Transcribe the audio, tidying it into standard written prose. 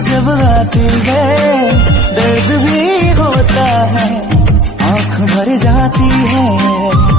जब आती है दर्द भी होता है, आँख भर जाती है।